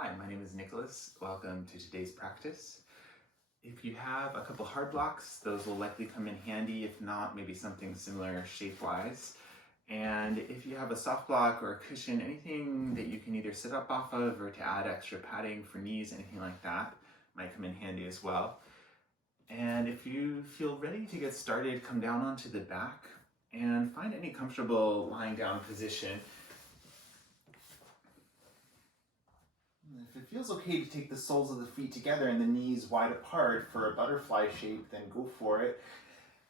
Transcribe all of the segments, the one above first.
Hi, my name is Nicholas. Welcome to today's practice. If you have a couple hard blocks, those will likely come in handy. If not, maybe something similar shape-wise. And if you have a soft block or a cushion, anything that you can either sit up off of or to add extra padding for knees, anything like that, might come in handy as well. And if you feel ready to get started, come down onto the back and find any comfortable lying down position. If it feels okay to take the soles of the feet together and the knees wide apart for a butterfly shape, then go for it.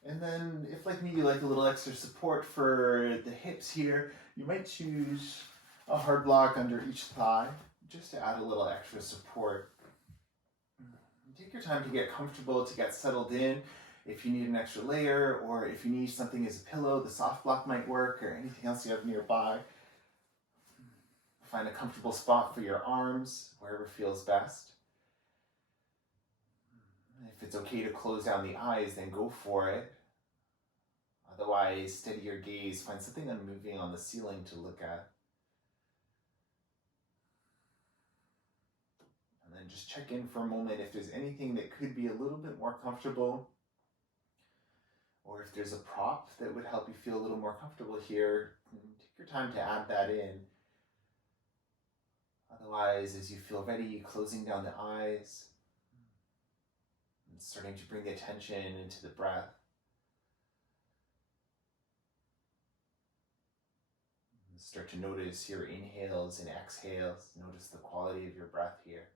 And then if, like me, you like a little extra support for the hips here, you might choose a hard block under each thigh just to add a little extra support. Take your time to get comfortable, to get settled in. If you need an extra layer, or if you need something as a pillow, the soft block might work, or anything else you have nearby. Find a comfortable spot for your arms, wherever feels best. If it's okay to close down the eyes, then go for it. Otherwise, steady your gaze. Find something unmoving on the ceiling to look at. And then just check in for a moment if there's anything that could be a little bit more comfortable, or if there's a prop that would help you feel a little more comfortable here. Take your time to add that in. Otherwise, as you feel ready, closing down the eyes and starting to bring the attention into the breath. And start to notice your inhales and exhales. Notice the quality of your breath here.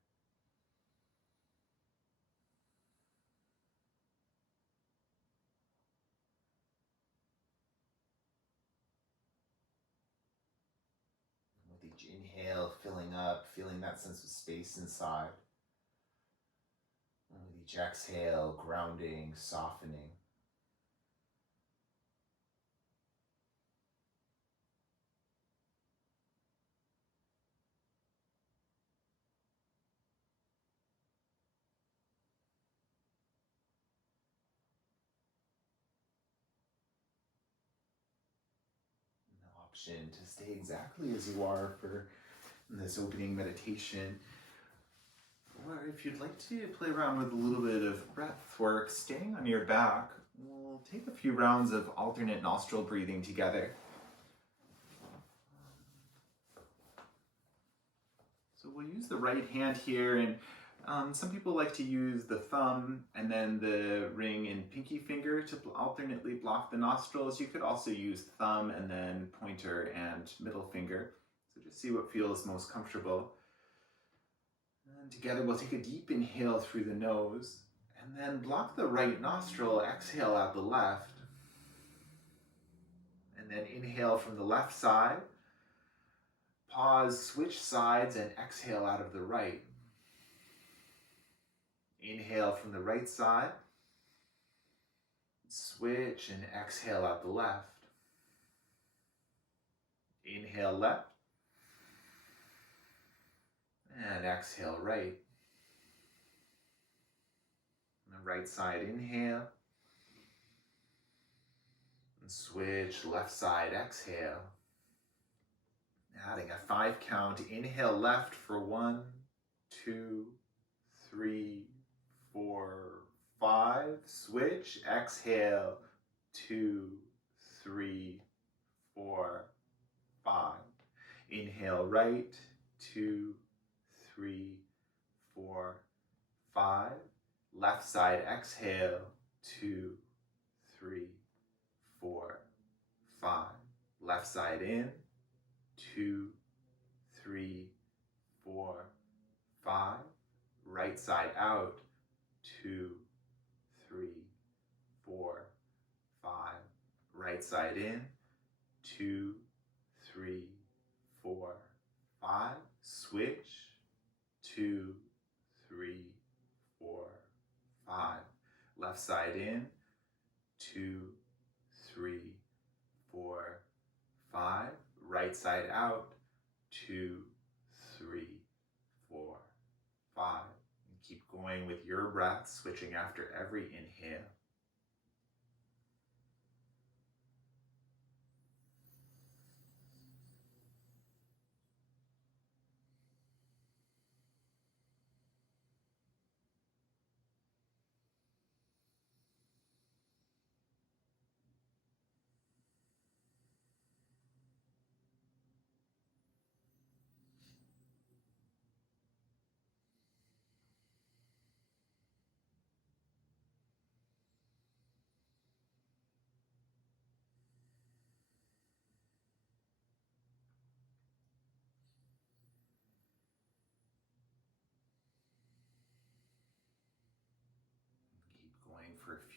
With each inhale, filling up, feeling that sense of space inside. And with each exhale, grounding, softening. An option to stay exactly as you are for this opening meditation. Or if you'd like to play around with a little bit of breath work, staying on your back, we'll take a few rounds of alternate nostril breathing together. So we'll use the right hand here, and some people like to use the thumb and then the ring and pinky finger to alternately block the nostrils. You could also use thumb and then pointer and middle finger. So just see what feels most comfortable. And together we'll take a deep inhale through the nose and then block the right nostril, exhale out the left. And then inhale from the left side, pause, switch sides, and exhale out of the right. Inhale from the right side, switch and exhale out the left. Inhale left, and exhale right. On the right side, inhale, and switch, left side, exhale. Adding a 5 count, inhale left for 1, 2, 3, 4, 5. Switch, exhale, 2, 3, 4, 5. Inhale right, 2, 3, 4, 5. Left side, exhale, 2, 3, 4, 5. Left side in, 2, 3, 4, 5. Right side out, 2, 3, 4, 5. Right side in, 2, 3, 4, 5. Switch, 2, 3, 4, 5. Left side in, 2, 3, 4, 5. Right side out, 2, 3, 4, 5. And keep going with your breath, switching after every inhale.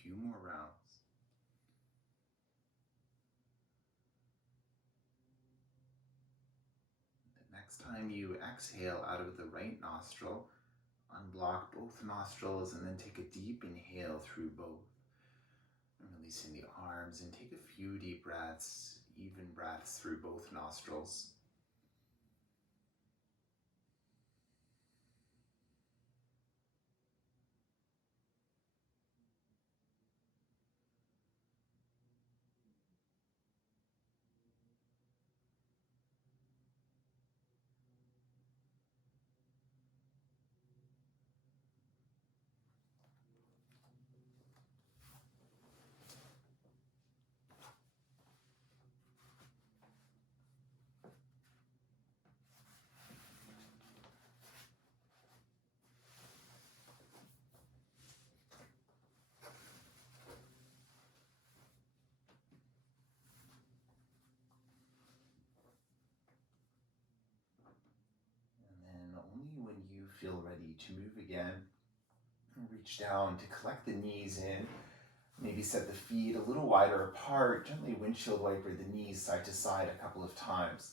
few more rounds. The next time you exhale out of the right nostril, unblock both nostrils and then take a deep inhale through both. And releasing the arms, and take a few deep breaths, even breaths through both nostrils. Only when you feel ready to move again, reach down to collect the knees in. Maybe set the feet a little wider apart, gently windshield wiper the knees side to side a couple of times.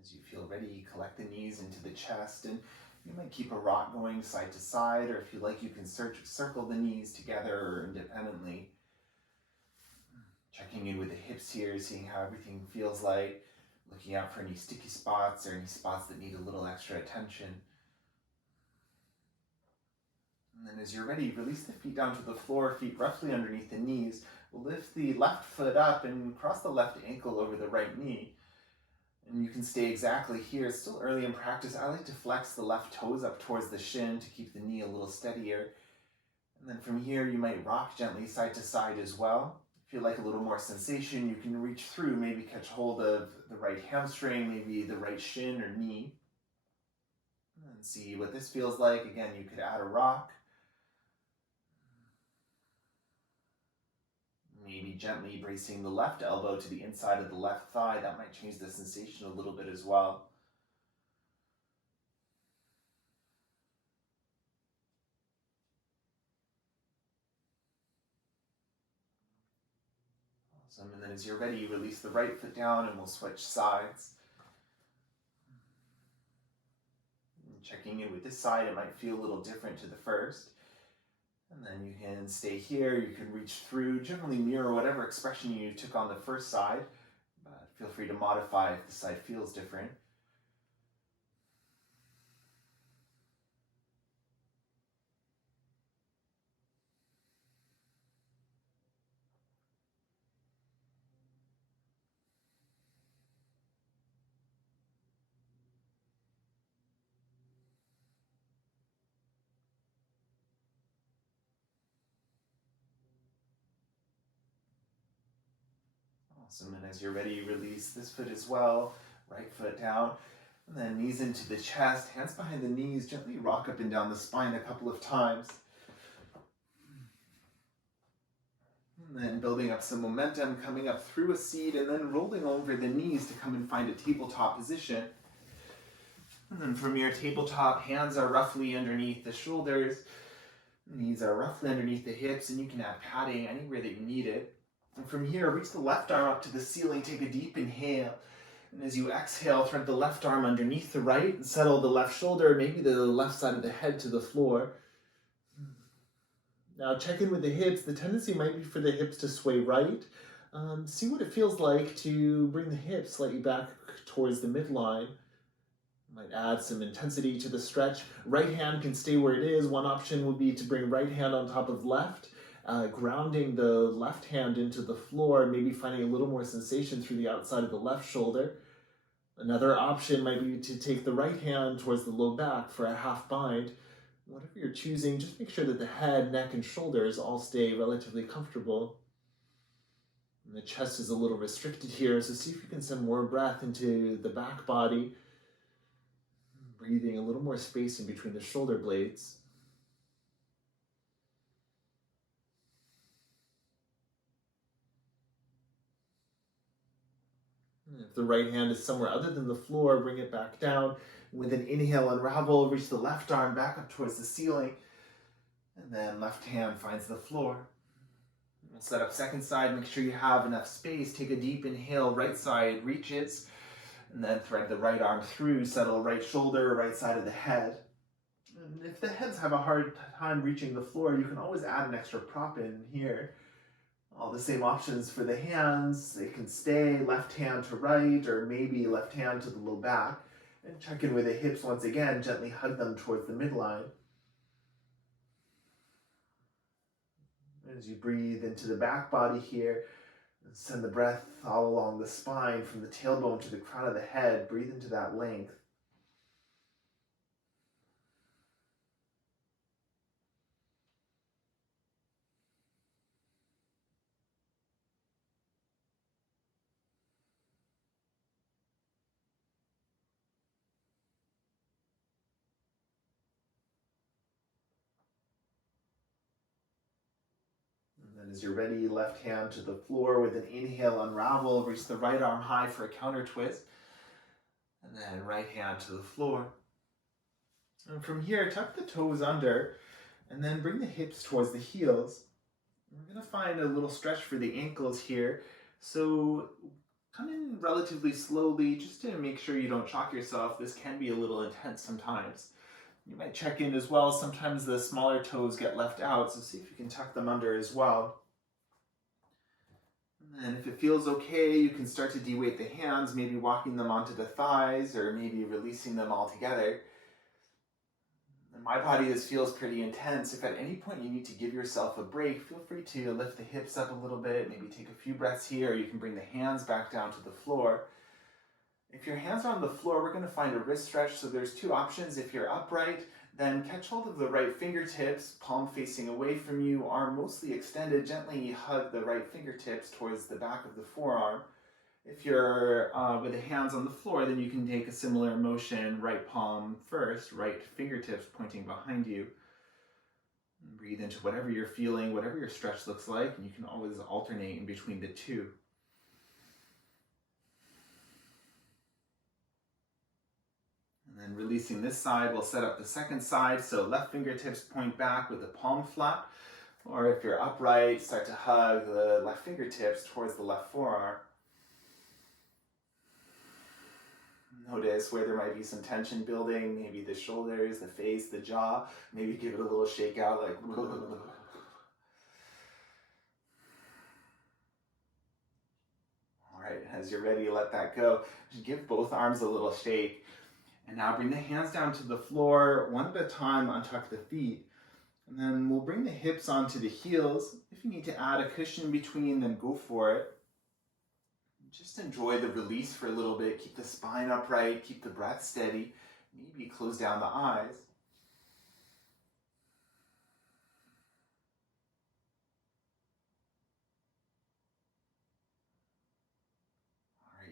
As you feel ready, collect the knees into the chest, and you might keep a rock going side to side, or if you like, you can circle the knees together or independently. Checking in with the hips here, seeing how everything feels like, looking out for any sticky spots or any spots that need a little extra attention. And then as you're ready, release the feet down to the floor, feet roughly underneath the knees. Lift the left foot up and cross the left ankle over the right knee. And you can stay exactly here. It's still early in practice. I like to flex the left toes up towards the shin to keep the knee a little steadier. And then from here, you might rock gently side to side as well. If you like a little more sensation, you can reach through, maybe catch hold of the right hamstring, maybe the right shin or knee. And see what this feels like. Again, you could add a rock. Maybe gently bracing the left elbow to the inside of the left thigh. That might change the sensation a little bit as well. Awesome. And then as you're ready, release the right foot down and we'll switch sides. And checking in with this side, it might feel a little different to the first. And then you can stay here, you can reach through, generally mirror whatever expression you took on the first side, but feel free to modify if the side feels different. Awesome, and as you're ready, release this foot as well, right foot down, and then knees into the chest, hands behind the knees, gently rock up and down the spine a couple of times. And then building up some momentum, coming up through a seat, and then rolling over the knees to come and find a tabletop position. And then from your tabletop, hands are roughly underneath the shoulders, knees are roughly underneath the hips, and you can add padding anywhere that you need it. And from here, reach the left arm up to the ceiling, take a deep inhale. And as you exhale, thread the left arm underneath the right and settle the left shoulder, maybe the left side of the head to the floor. Now check in with the hips. The tendency might be for the hips to sway right. See what it feels like to bring the hips slightly back towards the midline. Might add some intensity to the stretch. Right hand can stay where it is. One option would be to bring right hand on top of left, grounding the left hand into the floor, maybe finding a little more sensation through the outside of the left shoulder. Another option might be to take the right hand towards the low back for a half bind. Whatever you're choosing, just make sure that the head, neck, and shoulders all stay relatively comfortable. And the chest is a little restricted here, so see if you can send more breath into the back body, breathing a little more space in between the shoulder blades. If the right hand is somewhere other than the floor, bring it back down. With an inhale, unravel, reach the left arm back up towards the ceiling. And then left hand finds the floor. We'll set up second side, make sure you have enough space. Take a deep inhale, right side reaches. And then thread the right arm through, settle right shoulder, right side of the head. And if the heads have a hard time reaching the floor, you can always add an extra prop in here. All the same options for the hands. They can stay left hand to right, or maybe left hand to the low back. And check in with the hips once again, gently hug them towards the midline. As you breathe into the back body here, send the breath all along the spine from the tailbone to the crown of the head. Breathe into that length. And as you're ready, left hand to the floor with an inhale, unravel, reach the right arm high for a counter twist. And then right hand to the floor. And from here, tuck the toes under, and then bring the hips towards the heels. We're going to find a little stretch for the ankles here. So come in relatively slowly, just to make sure you don't shock yourself. This can be a little intense sometimes. You might check in as well. Sometimes the smaller toes get left out, so see if you can tuck them under as well. And if it feels okay, you can start to de-weight the hands, maybe walking them onto the thighs, or maybe releasing them all together. And my body, this feels pretty intense. If at any point you need to give yourself a break, feel free to lift the hips up a little bit, maybe take a few breaths here, or you can bring the hands back down to the floor. If your hands are on the floor, we're going to find a wrist stretch. So there's two options. If you're upright, then catch hold of the right fingertips, palm facing away from you, arm mostly extended. Gently hug the right fingertips towards the back of the forearm. If you're with the hands on the floor, then you can take a similar motion, right palm first, right fingertips pointing behind you. Breathe into whatever you're feeling, whatever your stretch looks like, and you can always alternate in between the two. And then releasing this side, we'll set up the second side. So left fingertips point back with the palm flat. Or if you're upright, start to hug the left fingertips towards the left forearm. Notice where there might be some tension building, maybe the shoulders, the face, the jaw. Maybe give it a little shake out like... All right, as you're ready, let that go. Just give both arms a little shake. And now bring the hands down to the floor, one at a time, untuck the feet. And then we'll bring the hips onto the heels. If you need to add a cushion in between, then go for it. Just enjoy the release for a little bit. Keep the spine upright, keep the breath steady. Maybe close down the eyes.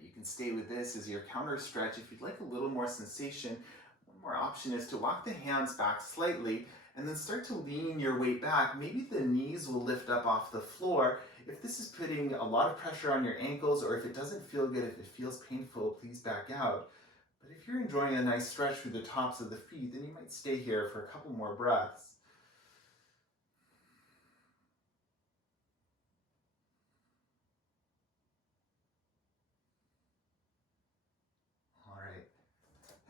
You can stay with this as your counter stretch. If you'd like a little more sensation, one more option is to walk the hands back slightly and then start to lean your weight back. Maybe the knees will lift up off the floor. If this is putting a lot of pressure on your ankles, or if it doesn't feel good, if it feels painful, please back out. But if you're enjoying a nice stretch through the tops of the feet, then you might stay here for a couple more breaths.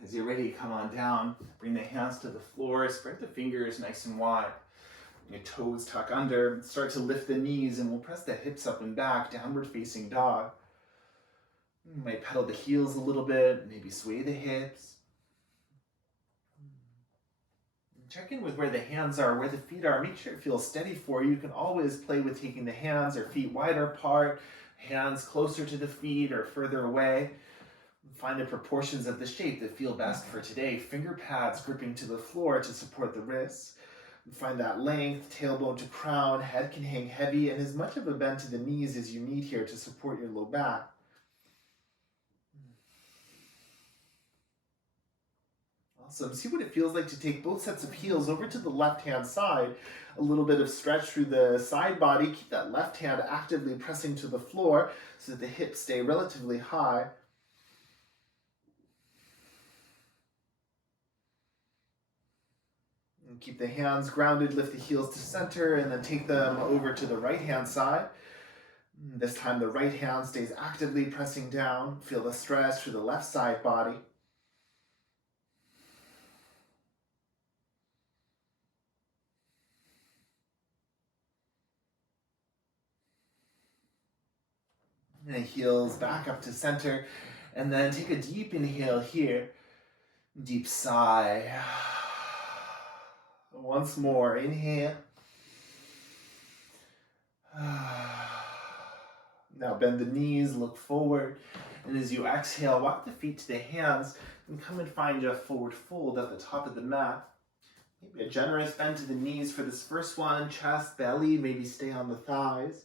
As you're ready, come on down, bring the hands to the floor, spread the fingers nice and wide. Your toes tuck under, start to lift the knees, and we'll press the hips up and back, downward facing dog. You might pedal the heels a little bit, maybe sway the hips. Check in with where the hands are, where the feet are. Make sure it feels steady for you. You can always play with taking the hands or feet wider apart, hands closer to the feet or further away. Find the proportions of the shape that feel best for today. Finger pads gripping to the floor to support the wrists. Find that length, tailbone to crown, head can hang heavy, and as much of a bend to the knees as you need here to support your low back. Awesome. See what it feels like to take both sets of heels over to the left-hand side. A little bit of stretch through the side body. Keep that left hand actively pressing to the floor so that the hips stay relatively high. And keep the hands grounded, lift the heels to center, and then take them over to the right-hand side. This time the right hand stays actively pressing down. Feel the stretch through the left side body. And heels back up to center. And then take a deep inhale here. Deep sigh. Once more, inhale. Now bend the knees, look forward. And as you exhale, walk the feet to the hands and come and find a forward fold at the top of the mat. Maybe a generous bend to the knees for this first one. Chest, belly, maybe stay on the thighs.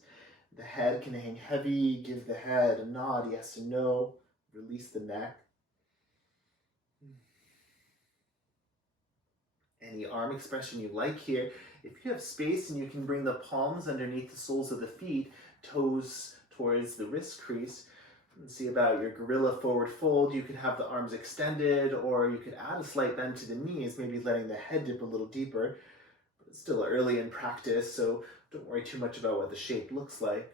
The head can hang heavy. Give the head a nod, yes and no. Release the neck. Any arm expression you like here. If you have space and you can bring the palms underneath the soles of the feet, toes towards the wrist crease. And see about your gorilla forward fold. You could have the arms extended, or you could add a slight bend to the knees, maybe letting the head dip a little deeper. But it's still early in practice, so don't worry too much about what the shape looks like.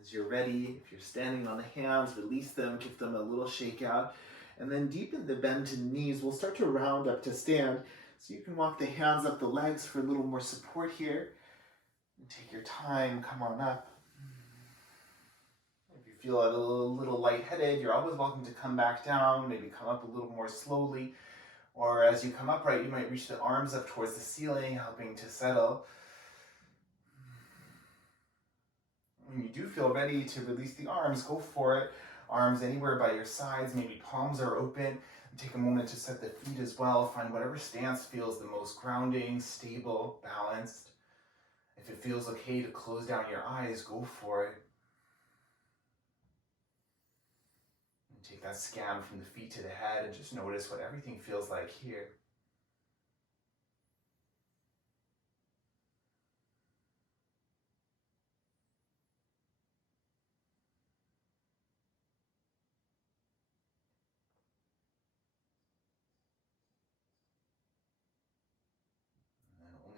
As you're ready, if you're standing on the hands, release them, give them a little shake out, and then deepen the bend to the knees. We'll start to round up to stand, so you can walk the hands up the legs for a little more support here. And take your time, come on up. If you feel a little lightheaded, you're always welcome to come back down, maybe come up a little more slowly, or as you come upright, you might reach the arms up towards the ceiling, helping to settle. When you do feel ready to release the arms, go for it. Arms anywhere by your sides, maybe palms are open. And take a moment to set the feet as well. Find whatever stance feels the most grounding, stable, balanced. If it feels okay to close down your eyes, go for it. And take that scan from the feet to the head and just notice what everything feels like here.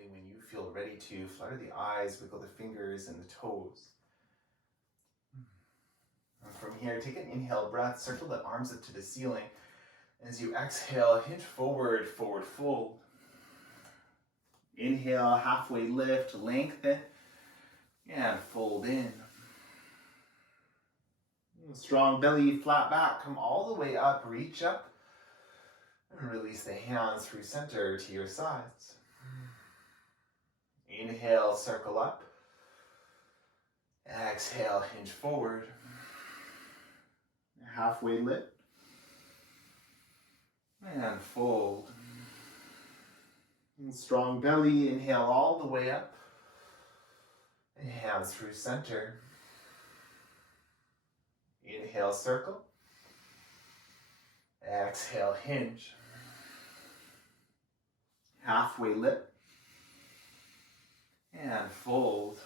When you feel ready to, flutter the eyes, wiggle the fingers and the toes. And from here, take an inhale breath, circle the arms up to the ceiling. As you exhale, hinge forward, forward fold. Inhale, halfway lift, lengthen, and fold in. Strong belly, flat back, come all the way up, reach up, and release the hands through center to your sides. Inhale, circle up. Exhale, hinge forward. Halfway lift. And fold. And strong belly, inhale all the way up. And hands through center. Inhale, circle. Exhale, hinge. Halfway lift. And fold.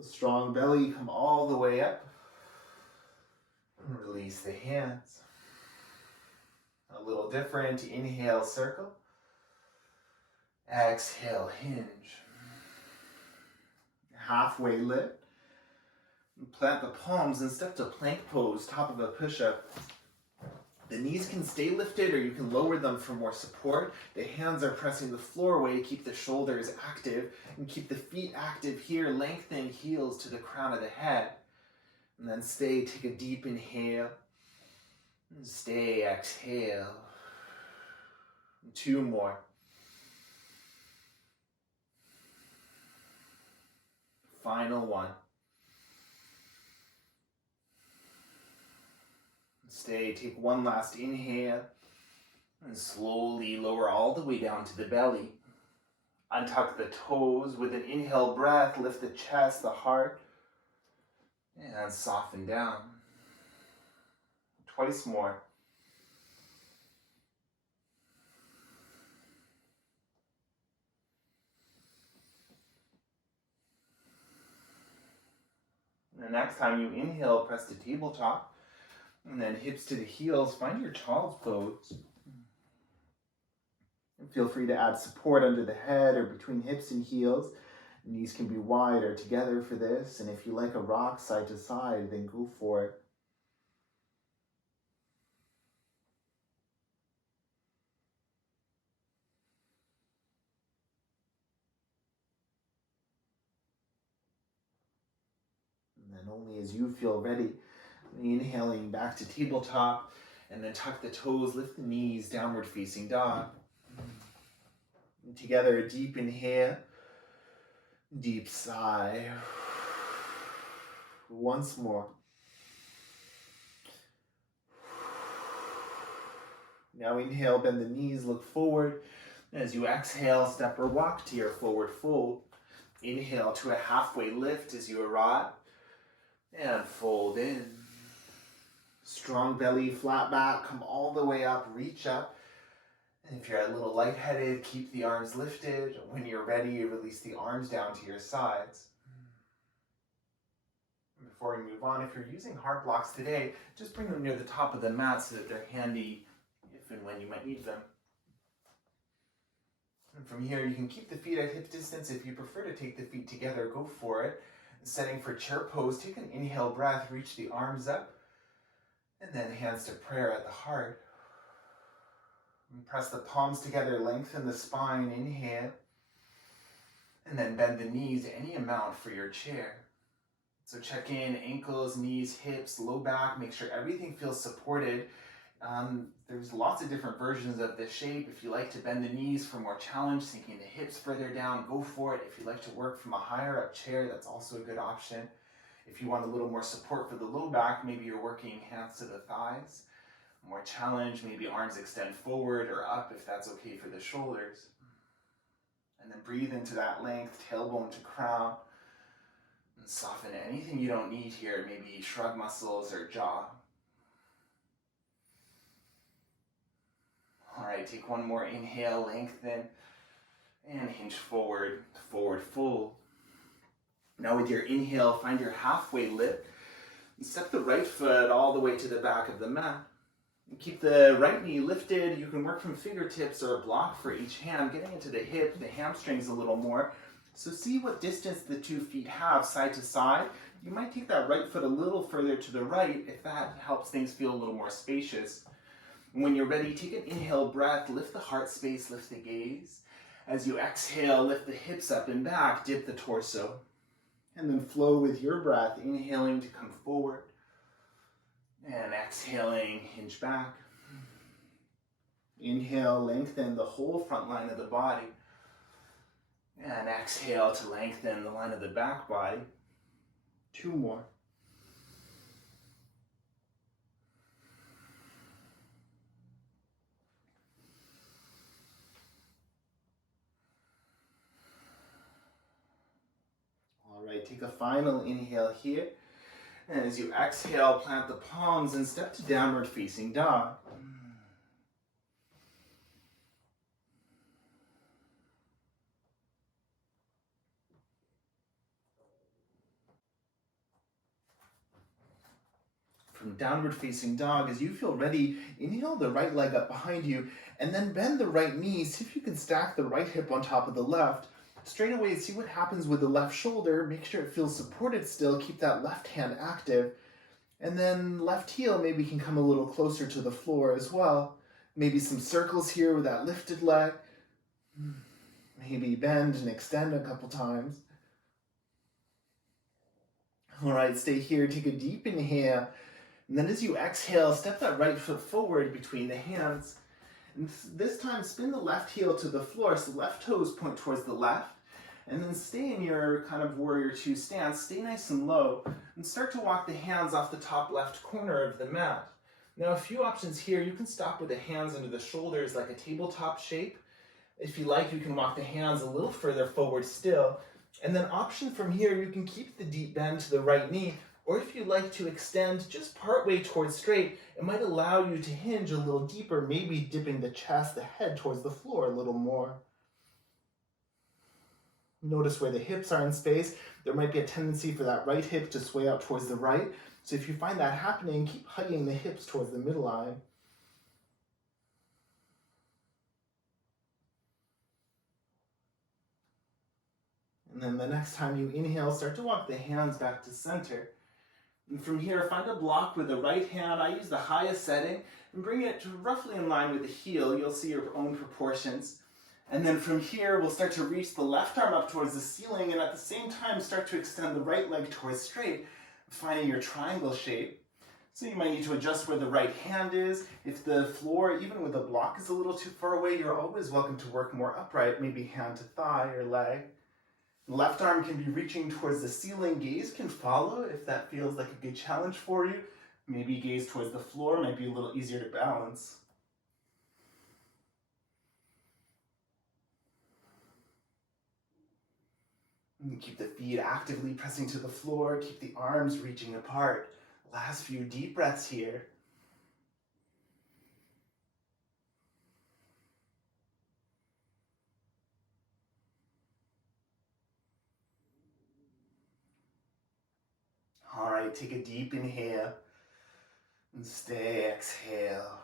Strong belly, come all the way up. And release the hands. A little different. Inhale, circle. Exhale, hinge. Halfway lift. Plant the palms and step to plank pose, top of a push-up. The knees can stay lifted or you can lower them for more support. The hands are pressing the floor away. Keep the shoulders active and keep the feet active here, lengthening heels to the crown of the head. And then stay, take a deep inhale. Stay, exhale. 2 more. Final 1. Stay, take 1 last inhale, and slowly lower all the way down to the belly. Untuck the toes with an inhale breath, lift the chest, the heart, and soften down. Twice more. The next time you inhale, press to tabletop, and then hips to the heels. Find your child's pose. And feel free to add support under the head or between hips and heels. Knees can be wide or together for this, and if you like a rock side to side, then go for it. And then only as you feel ready, inhaling back to tabletop, and then tuck the toes, lift the knees, downward facing dog. And together, a deep inhale, deep sigh. Once more. Now inhale, bend the knees, look forward. As you exhale, step or walk to your forward fold. Inhale to a halfway lift as you arrive. And fold in. Strong belly, flat back, come all the way up, reach up. And if you're a little lightheaded, keep the arms lifted. When you're ready, release the arms down to your sides. Before we move on, if you're using hard blocks today, just bring them near the top of the mat so that they're handy if and when you might need them. And from here, you can keep the feet at hip distance. If you prefer to take the feet together, go for it. Setting for chair pose, take an inhale breath, reach the arms up, and then hands to prayer at the heart. And press the palms together, lengthen the spine, inhale, and then bend the knees any amount for your chair. So check in ankles, knees, hips, low back, make sure everything feels supported. There's lots of different versions of this shape. If you like to bend the knees for more challenge, sinking the hips further down, go for it. If you like to work from a higher up chair, that's also a good option. If you want a little more support for the low back, maybe you're working hands to the thighs. More challenge, maybe arms extend forward or up if that's okay for the shoulders. And then breathe into that length, tailbone to crown. And soften anything you don't need here, maybe shrug muscles or jaw. All right, take 1 more inhale, lengthen, and hinge forward, forward fold. Now with your inhale, find your halfway lift. And step the right foot all the way to the back of the mat. And keep the right knee lifted. You can work from fingertips or a block for each hand, getting into the hip, the hamstrings a little more. So see what distance the 2 feet have side to side. You might take that right foot a little further to the right if that helps things feel a little more spacious. When you're ready, take an inhale breath, lift the heart space, lift the gaze. As you exhale, lift the hips up and back, dip the torso. And then flow with your breath, inhaling to come forward. And exhaling, hinge back. Inhale, lengthen the whole front line of the body. And exhale to lengthen the line of the back body. 2 more. All right, take a final inhale here. And as you exhale, plant the palms and step to downward facing dog. From downward facing dog, as you feel ready, inhale the right leg up behind you and then bend the right knee. See if you can stack the right hip on top of the left. Straight away, see what happens with the left shoulder. Make sure it feels supported still. Keep that left hand active. And then left heel maybe can come a little closer to the floor as well. Maybe some circles here with that lifted leg. Maybe bend and extend a couple times. All right, stay here. Take a deep inhale. And then as you exhale, step that right foot forward between the hands. And this time, spin the left heel to the floor, so left toes point towards the left. And then stay in your kind of warrior two stance, stay nice and low, and start to walk the hands off the top left corner of the mat. Now a few options here, you can stop with the hands under the shoulders like a tabletop shape. If you like, you can walk the hands a little further forward still. And then option from here, you can keep the deep bend to the right knee, or if you like to extend just part way towards straight, it might allow you to hinge a little deeper, maybe dipping the chest, the head towards the floor a little more. Notice where the hips are in space. There might be a tendency for that right hip to sway out towards the right. So if you find that happening, keep hugging the hips towards the middle line. And then the next time you inhale, start to walk the hands back to center. And from here, find a block with the right hand. I use the highest setting and bring it to roughly in line with the heel. You'll see your own proportions. And then from here, we'll start to reach the left arm up towards the ceiling and at the same time start to extend the right leg towards straight, finding your triangle shape. So you might need to adjust where the right hand is. If the floor, even with a block, is a little too far away, you're always welcome to work more upright, maybe hand to thigh or leg. Left arm can be reaching towards the ceiling. Gaze can follow if that feels like a good challenge for you. Maybe gaze towards the floor might be a little easier to balance. And keep the feet actively pressing to the floor. Keep the arms reaching apart. Last few deep breaths here. All right, take a deep inhale and stay, exhale.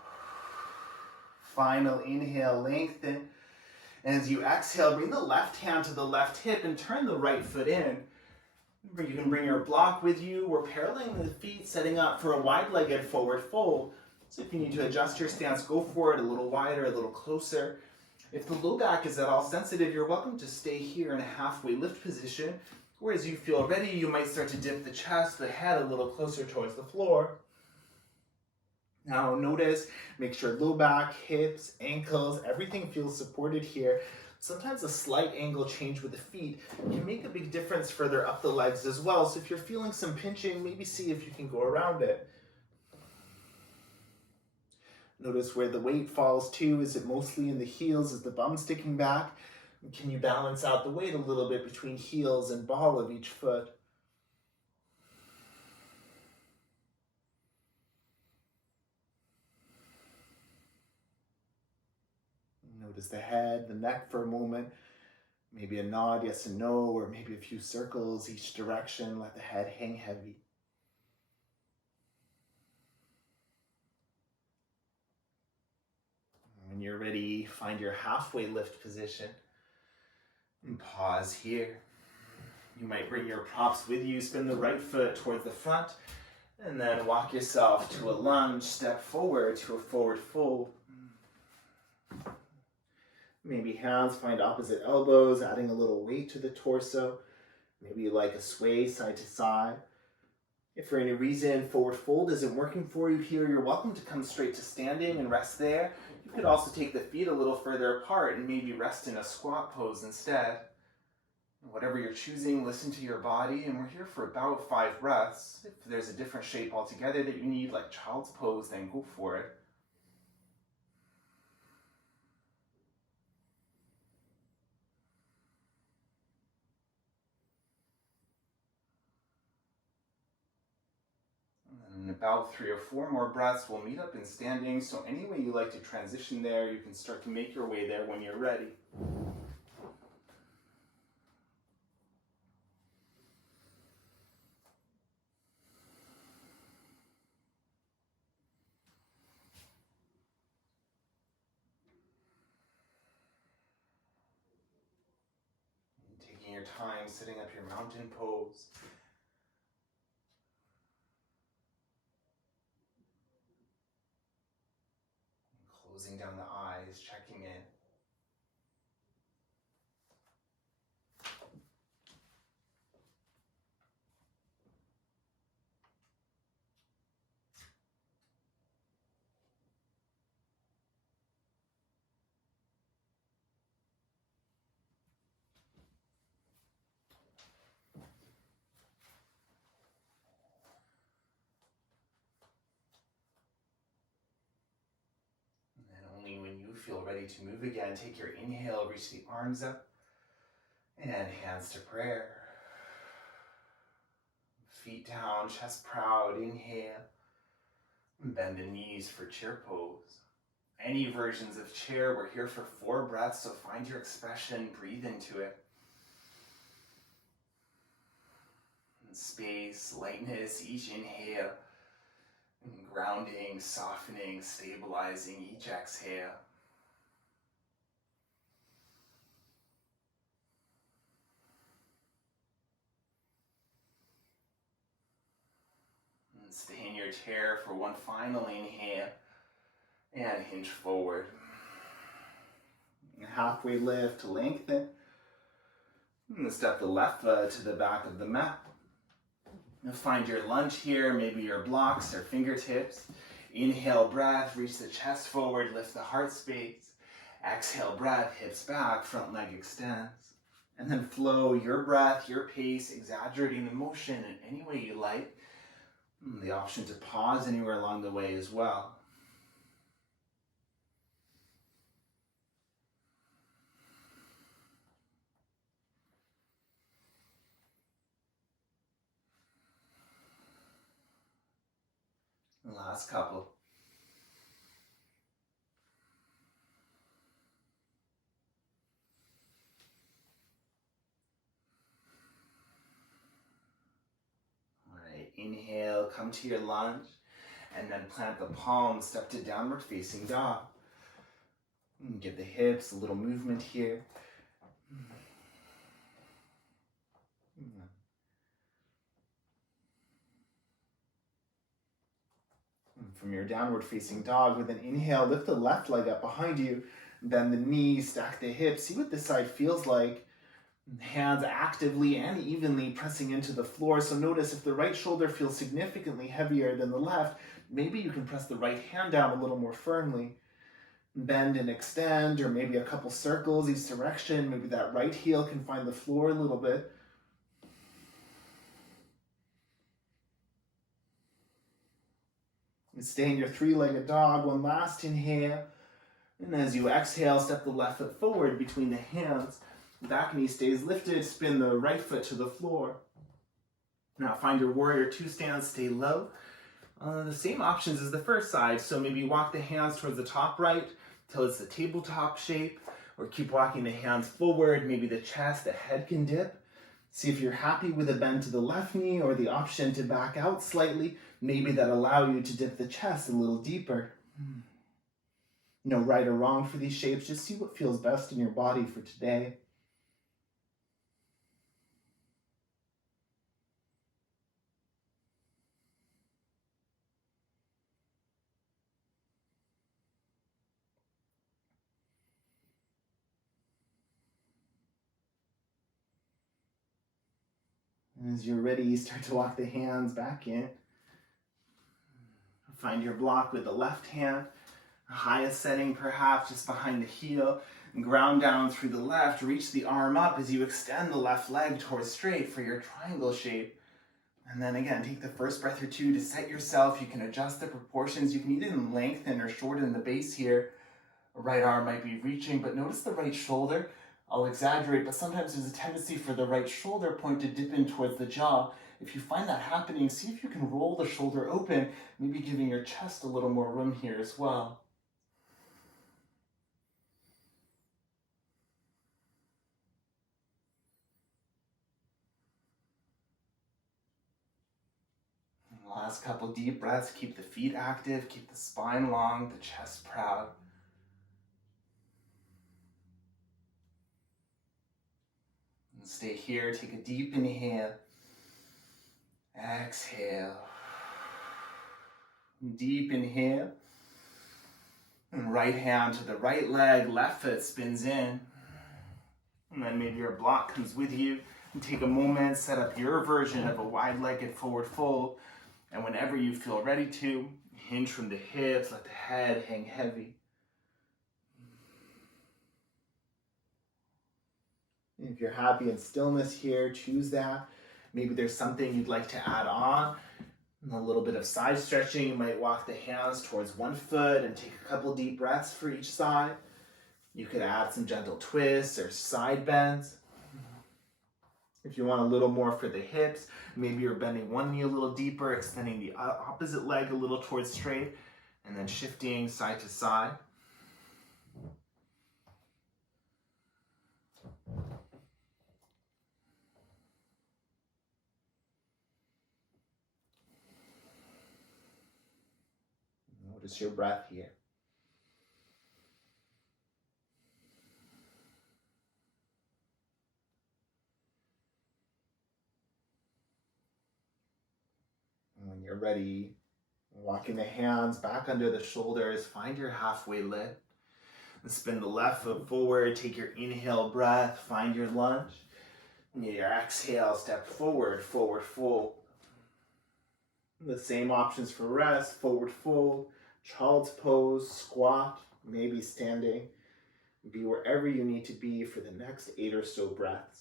Final inhale, lengthen. And as you exhale, bring the left hand to the left hip and turn the right foot in. You can bring your block with you. We're paralleling the feet, setting up for a wide-legged forward fold. So if you need to adjust your stance, go for it a little wider, a little closer. If the low back is at all sensitive, you're welcome to stay here in a halfway lift position. Or as you feel ready, you might start to dip the chest, the head a little closer towards the floor. Now notice, make sure low back, hips, ankles, everything feels supported here. Sometimes a slight angle change with the feet can make a big difference further up the legs as well. So if you're feeling some pinching, maybe see if you can go around it. Notice where the weight falls to. Is it mostly in the heels? Is the bum sticking back? Can you balance out the weight a little bit between heels and ball of each foot? Notice the head, the neck for a moment. Maybe a nod, yes and no, or maybe a few circles each direction. Let the head hang heavy. When you're ready, find your halfway lift position and pause here. You might bring your props with you, spin the right foot towards the front, and then walk yourself to a lunge, step forward to a forward fold. Maybe hands find opposite elbows, adding a little weight to the torso. Maybe you like a sway side to side. If for any reason forward fold isn't working for you here, you're welcome to come straight to standing and rest there. You could also take the feet a little further apart and maybe rest in a squat pose instead. Whatever you're choosing, listen to your body, and we're here for about 5 breaths. If there's a different shape altogether that you need, like child's pose, then go for it. In about 3 or 4 more breaths, we'll meet up in standing. So any way you like to transition there, you can start to make your way there when you're ready. And taking your time, setting up your mountain pose. Closing down the eyes, checking in. ready to move again, take your inhale, reach the arms up, and hands to prayer. Feet down, chest proud, inhale. Bend the knees for chair pose. Any versions of chair, we're here for 4 breaths, so find your expression, breathe into it. Space, lightness, each inhale. Grounding, softening, stabilizing each exhale. And stay in your chair for one final inhale and hinge forward. Halfway lift, lengthen. And step the left foot to the back of the mat. And find your lunge here, maybe your blocks or fingertips. Inhale, breath, reach the chest forward, lift the heart space. Exhale, breath, hips back, front leg extends. And then flow your breath, your pace, exaggerating the motion in any way you like. The option to pause anywhere along the way as well. Last couple. All right, inhale, come to your lunge, and then plant the palms, step to downward facing dog. Give the hips a little movement here. From your downward facing dog, with an inhale, lift the left leg up behind you, bend the knees, stack the hips. See what this side feels like. Hands actively and evenly pressing into the floor. So notice if the right shoulder feels significantly heavier than the left, maybe you can press the right hand down a little more firmly. Bend and extend, or maybe a couple circles each direction. Maybe that right heel can find the floor a little bit. And stay in your 3-legged dog. One last inhale. And as you exhale, step the left foot forward between the hands. Back knee stays lifted. Spin the right foot to the floor. Now find your warrior 2 stance. Stay low. The same options as the first side. So maybe walk the hands towards the top right till it's the tabletop shape. Or keep walking the hands forward. Maybe the chest, the head can dip. See if you're happy with a bend to the left knee or the option to back out slightly. Maybe that allow you to dip the chest a little deeper. No right or wrong for these shapes. Just see what feels best in your body for today. As you're ready, start to walk the hands back in. Find your block with the left hand, highest setting perhaps just behind the heel, and ground down through the left. Reach the arm up as you extend the left leg towards straight for your triangle shape. And then again, take the first breath or two to set yourself. You can adjust the proportions. You can even lengthen or shorten the base here. Right arm might be reaching, but notice the right shoulder. I'll exaggerate, but sometimes there's a tendency for the right shoulder point to dip in towards the jaw. If you find that happening, see if you can roll the shoulder open, maybe giving your chest a little more room here as well. Last couple deep breaths. Keep the feet active, keep the spine long, the chest proud. And stay here. Take a deep inhale. Exhale. Deep inhale. And right hand to the right leg, left foot spins in. And then maybe your block comes with you. And take a moment, set up your version of a wide-legged forward fold. And whenever you feel ready to, hinge from the hips, let the head hang heavy. If you're happy in stillness here, choose that. Maybe there's something you'd like to add on. A little bit of side stretching. You might walk the hands towards one foot and take a couple deep breaths for each side. You could add some gentle twists or side bends. If you want a little more for the hips, maybe you're bending one knee a little deeper, extending the opposite leg a little towards straight, and then shifting side to side. Notice your breath here. And when you're ready, walking the hands back under the shoulders, find your halfway lift. And spin the left foot forward, take your inhale breath, find your lunge. And your exhale, step forward, forward fold. The same options for rest, forward fold, child's pose, squat, maybe standing. Be wherever you need to be for the next 8 or so breaths.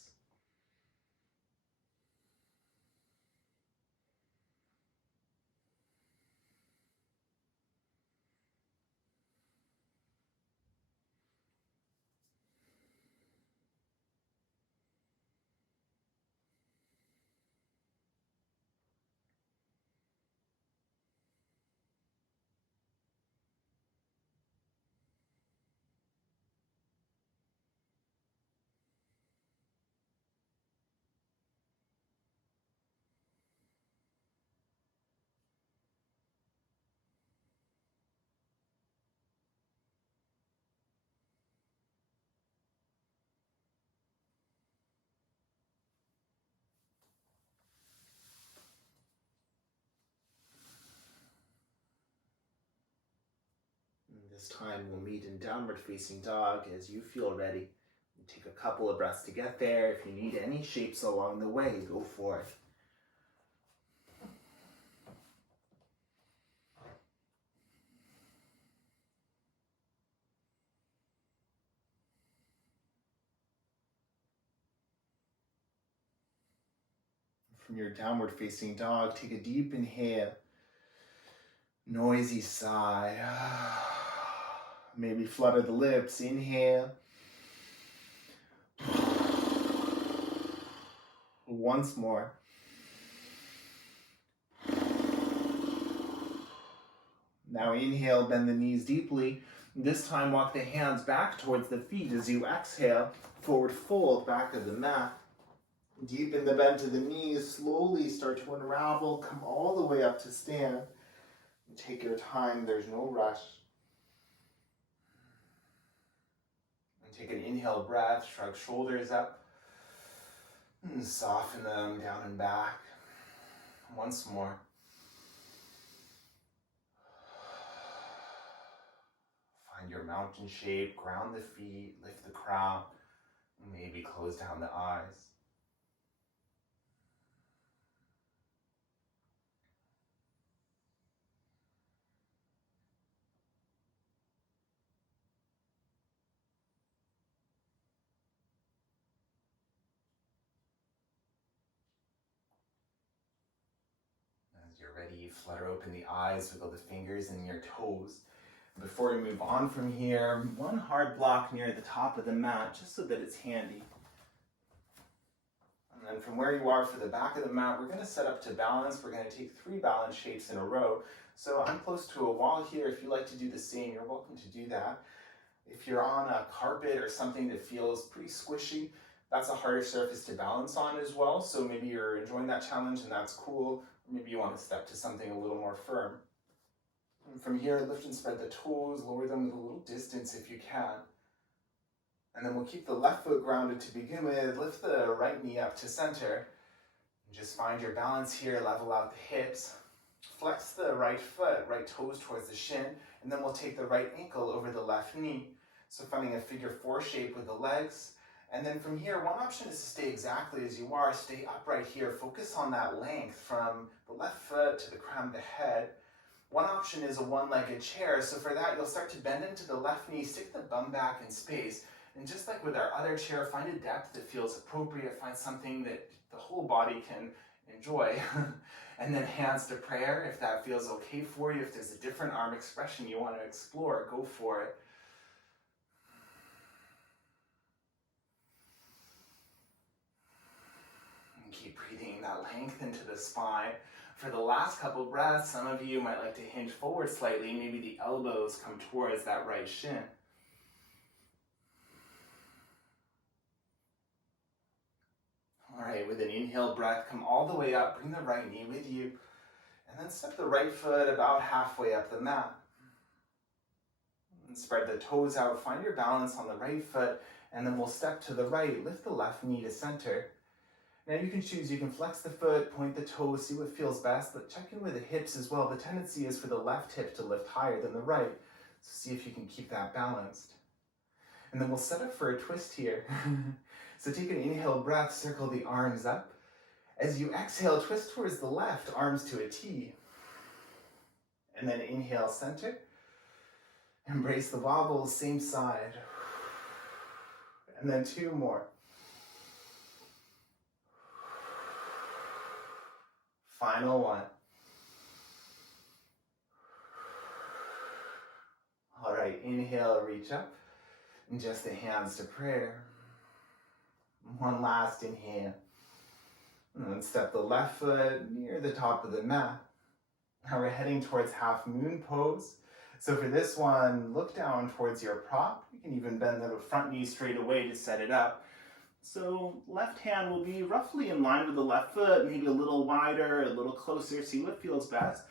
This time we'll meet in downward facing dog as you feel ready. Take a couple of breaths to get there. If you need any shapes along the way, go for it. From your downward facing dog, take a deep inhale, noisy sigh. Maybe flutter the lips, inhale. Once more. Now inhale, bend the knees deeply. This time walk the hands back towards the feet as you exhale, forward fold, back of the mat. Deepen the bend to the knees, slowly start to unravel, come all the way up to stand. Take your time, there's no rush. And take an inhale breath, shrug shoulders up, and soften them down and back. Once more. Find your mountain shape, ground the feet, lift the crown, maybe close down the eyes. As you're ready, flutter open the eyes, wiggle the fingers and your toes. Before we move on from here, one hard block near the top of the mat, just so that it's handy. And then from where you are for the back of the mat, we're going to set up to balance. We're going to take 3 balance shapes in a row. So I'm close to a wall here. If you like to do the same, you're welcome to do that. If you're on a carpet or something that feels pretty squishy, that's a harder surface to balance on as well. So maybe you're enjoying that challenge and that's cool. Maybe you want to step to something a little more firm. And from here, lift and spread the toes, lower them with a little distance if you can. And then we'll keep the left foot grounded to begin with. Lift the right knee up to center. And just find your balance here, level out the hips. Flex the right foot, right toes towards the shin, and then we'll take the right ankle over the left knee. So finding a figure 4 shape with the legs. And then from here, one option is to stay exactly as you are. Stay upright here. Focus on that length from the left foot to the crown of the head. One option is a one-legged chair. So for that, you'll start to bend into the left knee, stick the bum back in space. And just like with our other chair, find a depth that feels appropriate. Find something that the whole body can enjoy. And then hands to prayer, if that feels okay for you. If there's a different arm expression you want to explore, go for it. keep breathing that length into the spine. For the last couple breaths, some of you might like to hinge forward slightly. Maybe the elbows come towards that right shin. All right, with an inhale breath, come all the way up, bring the right knee with you, and then step the right foot about halfway up the mat. And spread the toes out, find your balance on the right foot, and then we'll step to the right, lift the left knee to center. Now you can choose, you can flex the foot, point the toes, see what feels best, but check in with the hips as well. The tendency is for the left hip to lift higher than the right, so see if you can keep that balanced. And then we'll set up for a twist here. So take an inhale breath, circle the arms up. As you exhale, twist towards the left, arms to a T. And then inhale, center. Embrace the wobbles, same side. And then 2 more. Final 1. All right, inhale, reach up. And just the hands to prayer. 1 last inhale. And then step the left foot near the top of the mat. Now we're heading towards half moon pose. So for this one, look down towards your prop. You can even bend the front knee straight away to set it up. So left hand will be roughly in line with the left foot, maybe a little wider, a little closer, see what feels best.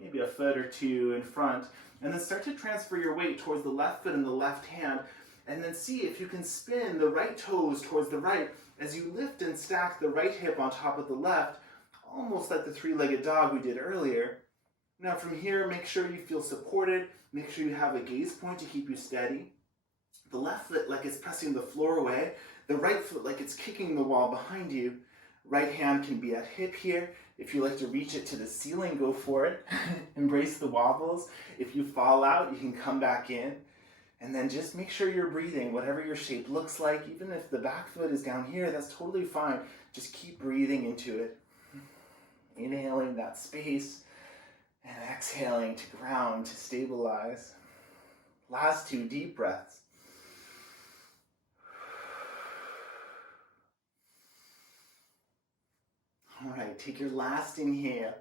Maybe a foot or 2 in front. And then start to transfer your weight towards the left foot and the left hand. And then see if you can spin the right toes towards the right as you lift and stack the right hip on top of the left, almost like the 3-legged dog we did earlier. Now from here, make sure you feel supported. Make sure you have a gaze point to keep you steady. The left foot like it's pressing the floor away. The right foot like it's kicking the wall behind you. Right hand can be at hip here. If you like to reach it to the ceiling, go for it. Embrace the wobbles. If you fall out, you can come back in. And then just make sure you're breathing, whatever your shape looks like. Even if the back foot is down here, that's totally fine. Just keep breathing into it. Inhaling that space and exhaling to ground to stabilize. Last 2 deep breaths. All right, take your last inhale.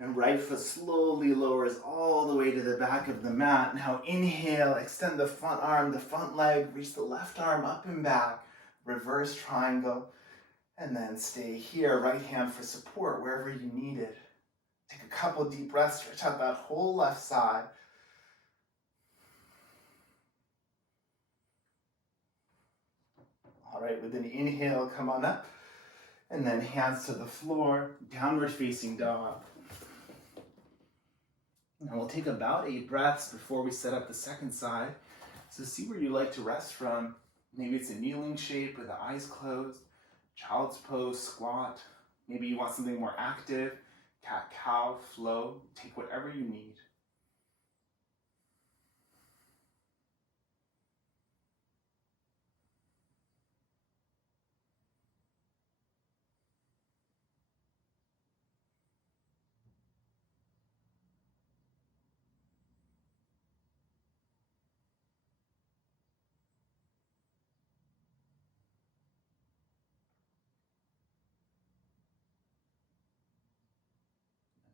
And right foot slowly lowers all the way to the back of the mat. Now inhale, extend the front arm, the front leg, reach the left arm up and back, reverse triangle, and then stay here, right hand for support wherever you need it. Take a couple deep breaths, stretch out that whole left side. All right, with an inhale, come on up, and then hands to the floor, downward facing dog. And we'll take about 8 breaths before we set up the second side. So see where you like to rest from. Maybe it's a kneeling shape with the eyes closed, child's pose, squat. Maybe you want something more active, cat-cow, flow. Take whatever you need.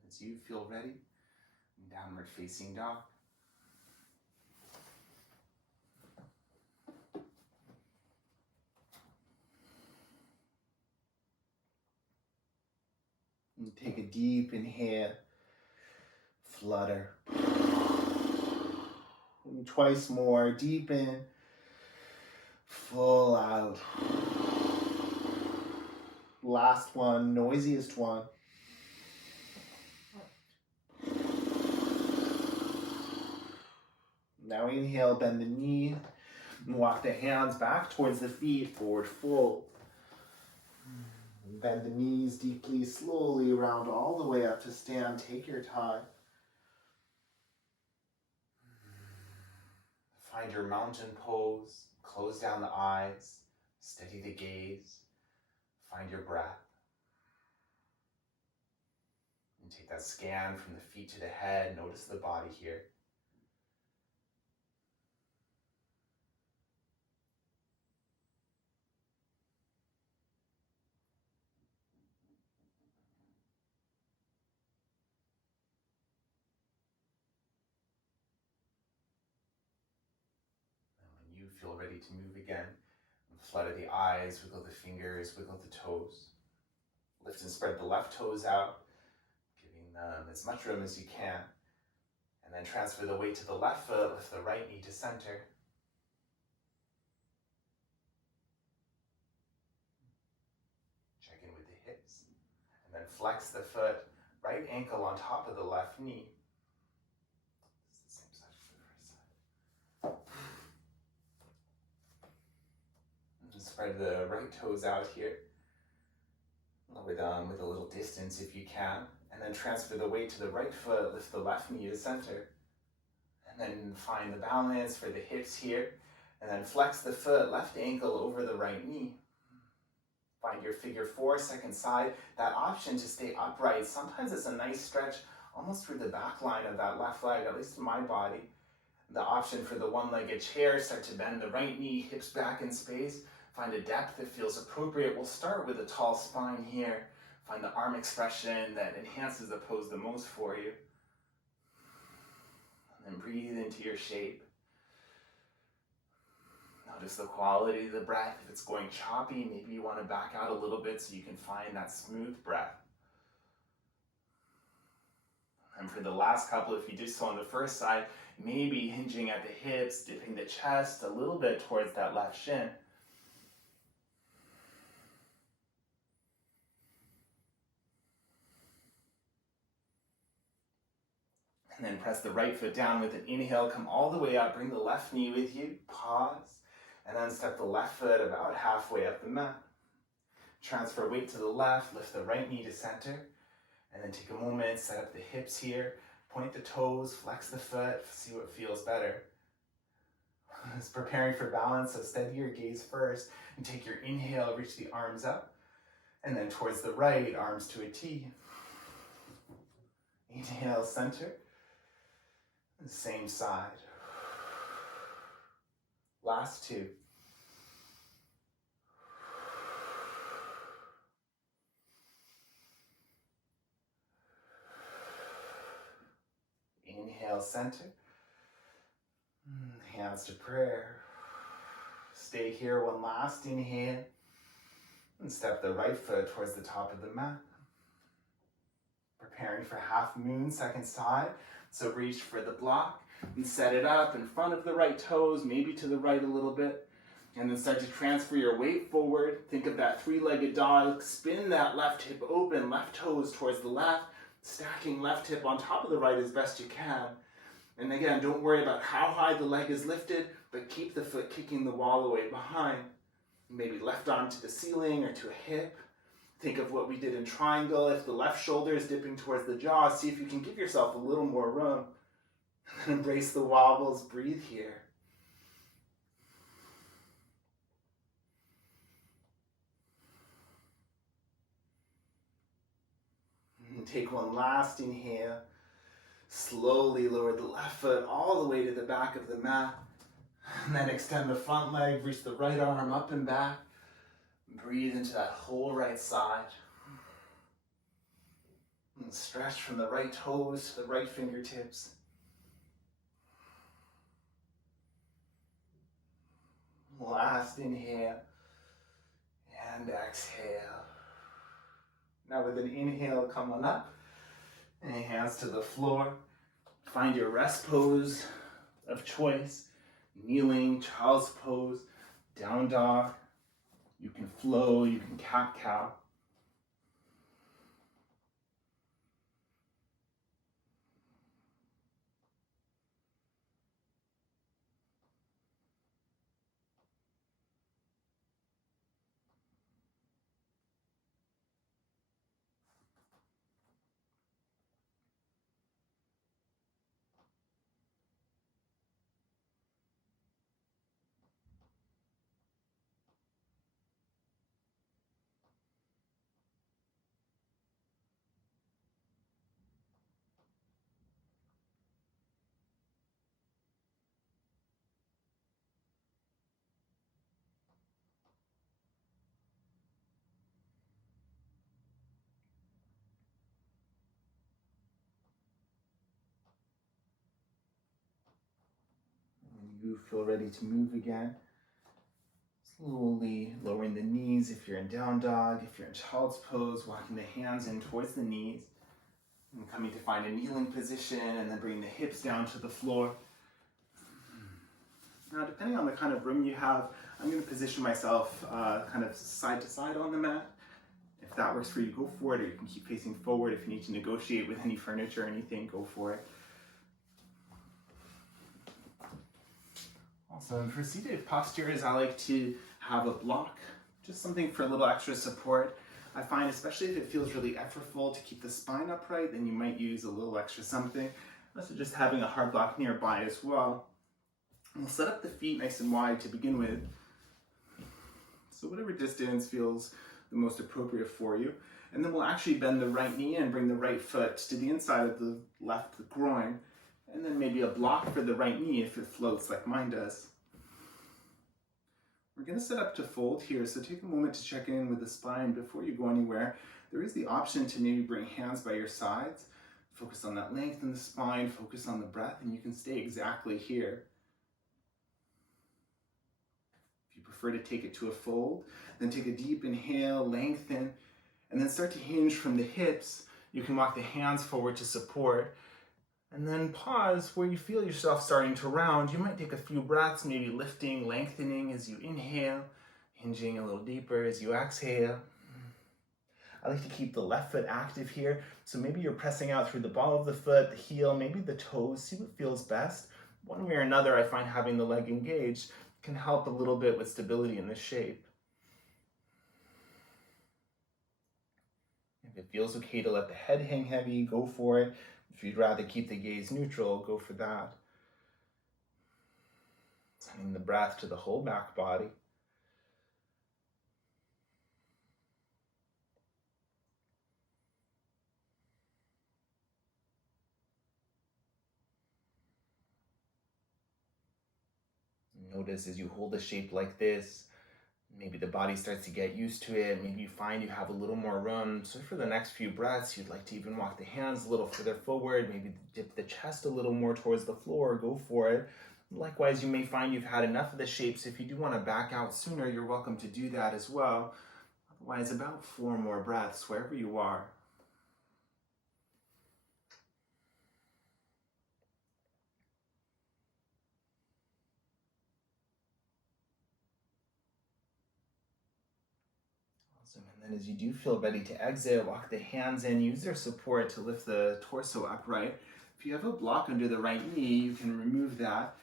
As you feel ready, downward facing dog. And take a deep inhale, flutter. And twice more, deep in, full out. Last one, noisiest one. Now inhale, bend the knee, and walk the hands back towards the feet, forward fold. Bend the knees deeply, slowly round all the way up to stand. Take your time. Find your mountain pose, close down the eyes, steady the gaze, find your breath. And take that scan from the feet to the head, notice the body here. feel ready to move again. Flutter the eyes, wiggle the fingers, wiggle the toes. Lift and spread the left toes out, giving them as much room as you can. And then transfer the weight to the left foot, lift the right knee to center. Check in with the hips. And then flex the foot, right ankle on top of the left knee. It's the same side for the first side. And spread the right toes out here. Lower down with a little distance if you can. And then transfer the weight to the right foot, lift the left knee to center. And then find the balance for the hips here. And then flex the foot, left ankle over the right knee. Find your figure 4, second side. That option to stay upright, sometimes it's a nice stretch almost through the back line of that left leg, at least in my body. The option for the one-legged chair, start to bend the right knee, hips back in space. Find a depth that feels appropriate. We'll start with a tall spine here. Find the arm expression that enhances the pose the most for you. And then breathe into your shape. Notice the quality of the breath. If it's going choppy, maybe you want to back out a little bit so you can find that smooth breath. And for the last couple, if you did so on the first side, maybe hinging at the hips, dipping the chest a little bit towards that left shin. And then press the right foot down with an inhale, come all the way up, bring the left knee with you, pause, and then step the left foot about halfway up the mat. Transfer weight to the left, lift the right knee to center, and then take a moment, set up the hips here, point the toes, flex the foot, see what feels better. It's preparing for balance, so steady your gaze first, and take your inhale, reach the arms up, and then towards the right, arms to a T. Inhale, center. The same side. Last 2. Inhale, center. Hands to prayer. Stay here, one last inhale. And step the right foot towards the top of the mat. Preparing for half moon, second side. So reach for the block and set it up in front of the right toes, maybe to the right a little bit. And then start to transfer your weight forward. Think of that 3-legged dog. Spin that left hip open, left toes towards the left. Stacking left hip on top of the right as best you can. And again, don't worry about how high the leg is lifted, but keep the foot kicking the wall away behind. Maybe left arm to the ceiling or to a hip. Think of what we did in triangle. If the left shoulder is dipping towards the jaw, see if you can give yourself a little more room. And then embrace the wobbles, breathe here. And take one last inhale. Slowly lower the left foot all the way to the back of the mat. And then extend the front leg, reach the right arm up and back. Breathe into that whole right side. And stretch from the right toes to the right fingertips. Last inhale and exhale. Now with an inhale, come on up. And hands to the floor. Find your rest pose of choice. Kneeling, child's pose, down dog. You can flow, you can cat-cow. When you feel ready to move again, Slowly lowering the knees if you're in down dog, if you're in child's pose, walking the hands in towards the knees, and coming to find a kneeling position, and then bringing the hips down to the floor. Now, depending on the kind of room you have, I'm going to position myself kind of side to side on the mat. If that works for you, go for it, or you can keep facing forward. If you need to negotiate with any furniture or anything, go for it. Also, for seated postures, I like to have a block, just something for a little extra support. I find, especially if it feels really effortful to keep the spine upright, then you might use a little extra something. Also, just having a hard block nearby as well. We'll set up the feet nice and wide to begin with. So whatever distance feels the most appropriate for you. And then we'll actually bend the right knee and bring the right foot to the inside of the left groin. And then maybe a block for the right knee if it floats like mine does. We're going to set up to fold here, so take a moment to check in with the spine before you go anywhere. There is the option to maybe bring hands by your sides. Focus on that length in the spine, focus on the breath, and you can stay exactly here. If you prefer to take it to a fold, then take a deep inhale, lengthen, and then start to hinge from the hips. You can walk the hands forward to support, and then pause where you feel yourself starting to round. You might take a few breaths, maybe lifting, lengthening as you inhale, hinging a little deeper as you exhale. I like to keep the left foot active here, so maybe you're pressing out through the ball of the foot, the heel, maybe the toes. See what feels best. One way or another, I find having the leg engaged can help a little bit with stability in this shape. If it feels okay to let the head hang heavy, go for it. If you'd rather keep the gaze neutral, go for that. Sending the breath to the whole back body. Notice as you hold a shape like this, maybe the body starts to get used to it. Maybe you find you have a little more room. So for the next few breaths, you'd like to even walk the hands a little further forward, maybe dip the chest a little more towards the floor, go for it. Likewise, you may find you've had enough of the shapes. If you do want to back out sooner, you're welcome to do that as well. Otherwise, about 4 more breaths wherever you are. Awesome. And then as you do feel ready to exit, walk the hands in, use their support to lift the torso upright. If you have a block under the right knee, you can remove that.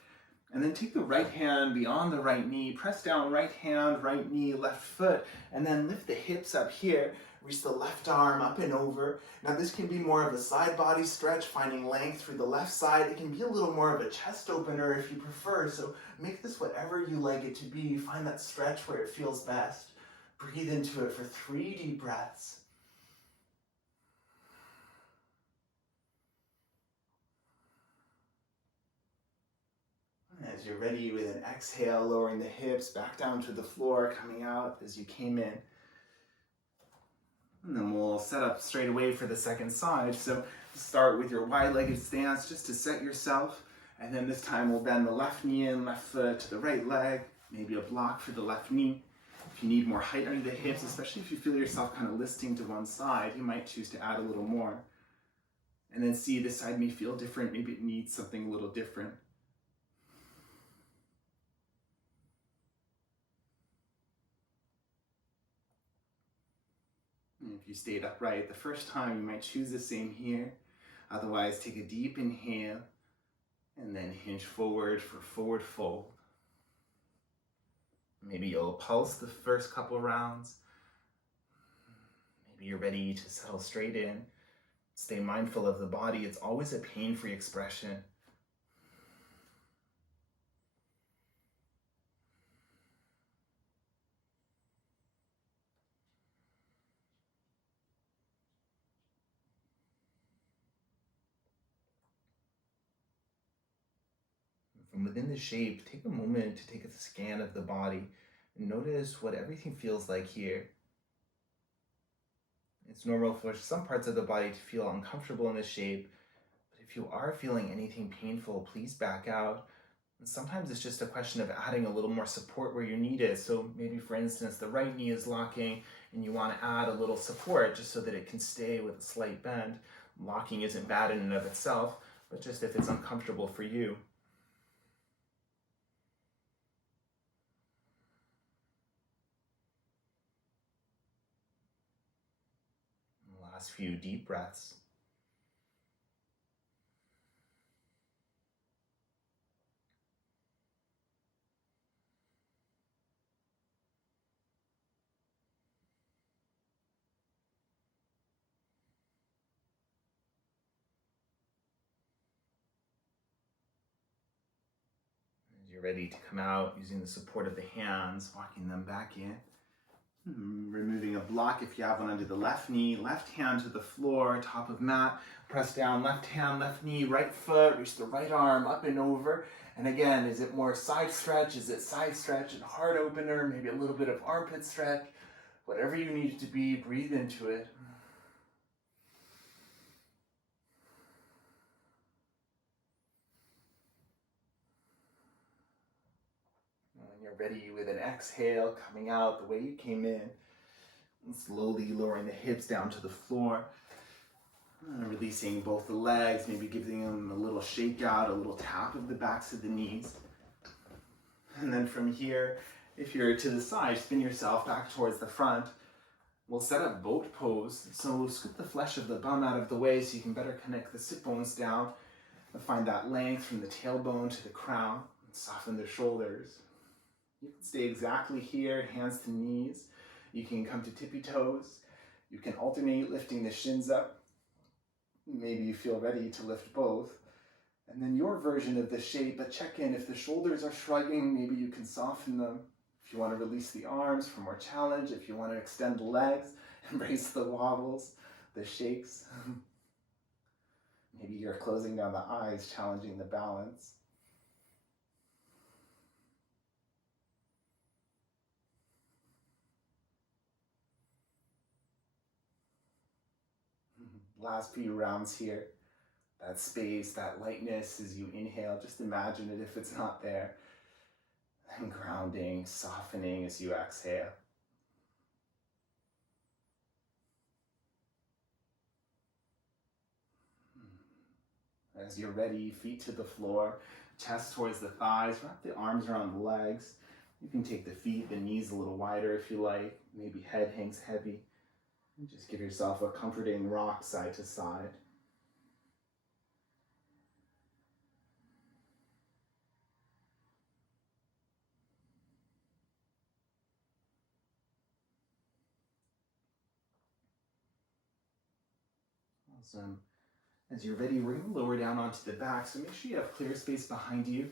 And then take the right hand beyond the right knee, press down right hand, right knee, left foot, and then lift the hips up here. Reach the left arm up and over. Now this can be more of a side body stretch, finding length through the left side. It can be a little more of a chest opener if you prefer, so make this whatever you like it to be. Find that stretch where it feels best. Breathe into it for 3 deep breaths. As you're ready with an exhale, lowering the hips back down to the floor, coming out as you came in. And then we'll set up straight away for the second side. So start with your wide-legged stance just to set yourself. And then this time we'll bend the left knee in, left foot to the right leg, maybe a block for the left knee. If you need more height under the hips, especially if you feel yourself kind of listing to one side, you might choose to add a little more. And then see this side may feel different, maybe it needs something a little different. And if you stayed upright the first time, you might choose the same here. Otherwise, take a deep inhale and then hinge forward for forward fold. Maybe you'll pulse the first couple rounds. Maybe you're ready to settle straight in. Stay mindful of the body. It's always a pain-free expression. From within the shape, take a moment to take a scan of the body and notice what everything feels like here. It's normal for some parts of the body to feel uncomfortable in this shape, but if you are feeling anything painful, please back out. And sometimes it's just a question of adding a little more support where you need it. So maybe, for instance, the right knee is locking and you want to add a little support just so that it can stay with a slight bend. Locking isn't bad in and of itself, but just if it's uncomfortable for you. Last few deep breaths. As you're ready to come out, using the support of the hands, walking them back in. Removing a block if you have one under the left knee, left hand to the floor, top of mat, press down, left hand, left knee, right foot, reach the right arm up and over. And again, is it more side stretch? Is it side stretch and heart opener? Maybe a little bit of armpit stretch? Whatever you need it to be, breathe into it. When you're ready with an exhale, coming out the way you came in. And slowly lowering the hips down to the floor. Releasing both the legs, maybe giving them a little shake out, a little tap of the backs of the knees. And then from here, if you're to the side, spin yourself back towards the front. We'll set up boat pose. So we'll scoop the flesh of the bum out of the way so you can better connect the sit bones down. And find that length from the tailbone to the crown. And soften the shoulders. You can stay exactly here, hands to knees. You can come to tippy toes. You can alternate lifting the shins up. Maybe you feel ready to lift both. And then your version of the shape, but check in. If the shoulders are shrugging, maybe you can soften them. If you want to release the arms for more challenge, if you want to extend the legs, embrace the wobbles, the shakes. Maybe you're closing down the eyes, challenging the balance. Last few rounds here. That space, that lightness as you inhale, just imagine it if it's not there. And grounding, softening as you exhale. As you're ready, feet to the floor, chest towards the thighs, wrap the arms around the legs. You can take the feet, the knees a little wider if you like. Maybe head hangs heavy. And just give yourself a comforting rock side to side. Awesome. As you're ready, we're going to lower down onto the back, so make sure you have clear space behind you.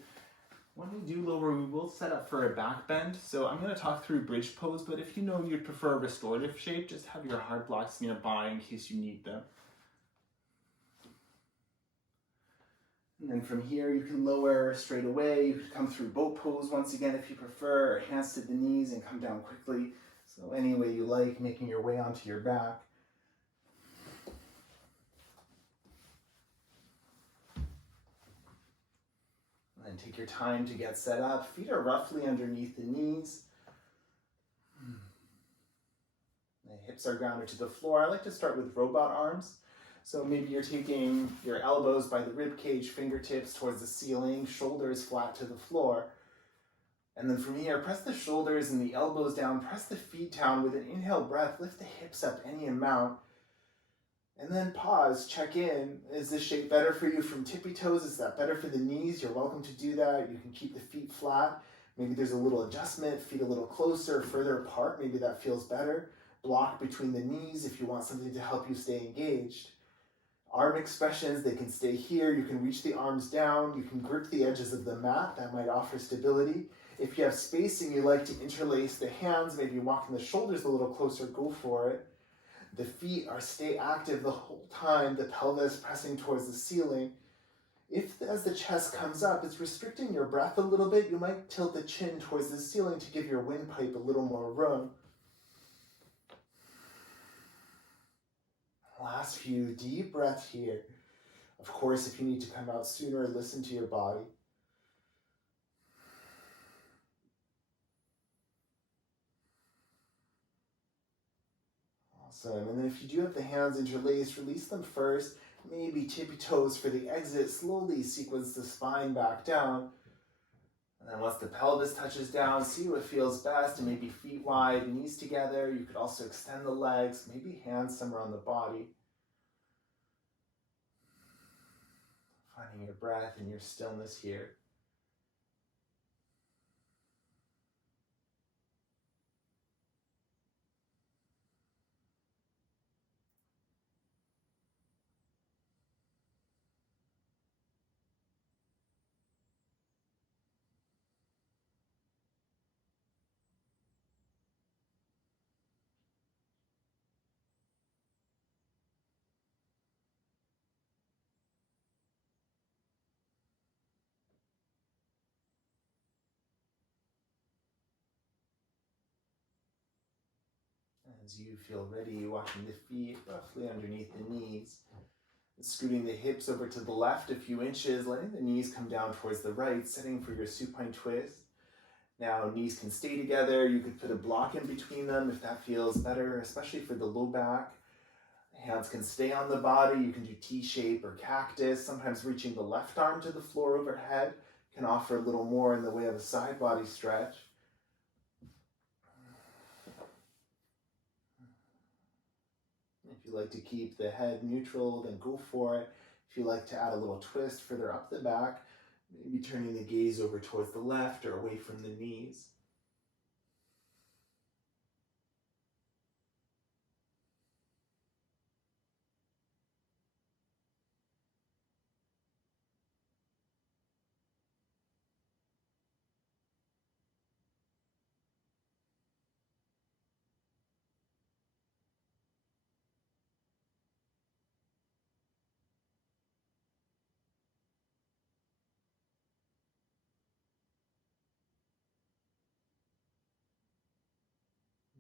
When we do lower, we will set up for a back bend. So I'm going to talk through bridge pose, but if you know you'd prefer a restorative shape, just have your hard blocks nearby in case you need them. And then from here, you can lower straight away. You could come through boat pose once again if you prefer, or hands to the knees and come down quickly. So any way you like, making your way onto your back. And take your time to get set up. Feet are roughly underneath the knees. The hips are grounded to the floor. I like to start with robot arms. So maybe you're taking your elbows by the rib cage, fingertips towards the ceiling, shoulders flat to the floor. And then from here, press the shoulders and the elbows down, press the feet down. With an inhale breath, lift the hips up any amount. And then pause, check in. Is this shape better for you from tippy toes? Is that better for the knees? You're welcome to do that. You can keep the feet flat. Maybe there's a little adjustment, feet a little closer, further apart. Maybe that feels better. Block between the knees if you want something to help you stay engaged. Arm expressions, they can stay here. You can reach the arms down. You can grip the edges of the mat. That might offer stability. If you have spacing, you like to interlace the hands, maybe walking the shoulders a little closer, go for it. The feet are stay active the whole time, the pelvis pressing towards the ceiling. If, as the chest comes up, it's restricting your breath a little bit, you might tilt the chin towards the ceiling to give your windpipe a little more room. Last few deep breaths here. Of course, if you need to come out sooner, listen to your body. Awesome. And then if you do have the hands interlaced, release them first. Maybe tippy toes for the exit. Slowly sequence the spine back down. And then once the pelvis touches down, see what feels best, and maybe feet wide, knees together. You could also extend the legs, maybe hands somewhere on the body. Finding your breath and your stillness here. As you feel ready, walking the feet roughly underneath the knees. Scooting the hips over to the left a few inches, letting the knees come down towards the right, setting for your supine twist. Now knees can stay together. You could put a block in between them if that feels better, especially for the low back. Hands can stay on the body. You can do T-shape or cactus. Sometimes reaching the left arm to the floor overhead can offer a little more in the way of a side body stretch. If you like to keep the head neutral, then go for it. If you like to add a little twist further up the back, maybe turning the gaze over towards the left or away from the knees.